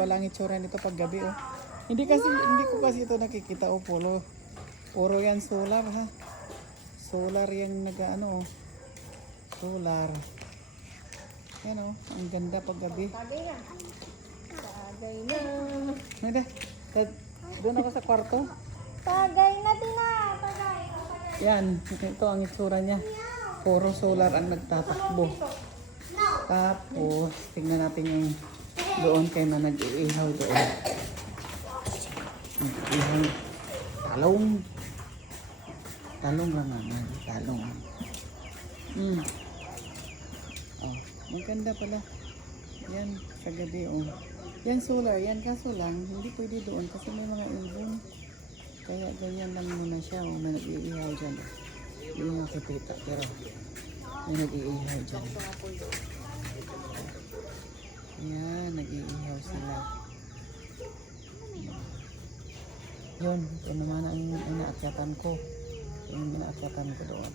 pala ang itsura nito pag gabi oh. Hindi ko kasi ito nakikita oh, puro yan solar ha. Solar yung nag-ano oh. Solar. Yan oh, ang ganda pag gabi. Tagay na. Tagay na. Nada, doon ako sa kwarto. Tagay na din na. Tagay. Yan, ito ang itsura niya. Puro solar ang nagtatakbo. Tapos, tingnan natin yung doon kayo na nag-iihaw doon. Nag-iihaw. Talong. Talong lang naman. Talong. Oh, maganda pala. Yan, sa gabi oh. Yan solar, yan kaso lang, hindi pwede doon kasi may mga ibon. Kaya ganyan lang muna siya oh, may nag-iihaw dyan. Hindi mo makikita pero may nag-iihaw dyan. Yan, nag-iihaw sila. Yun, ito naman ang inaakyatan ko. Yung inaakyatan ko doon.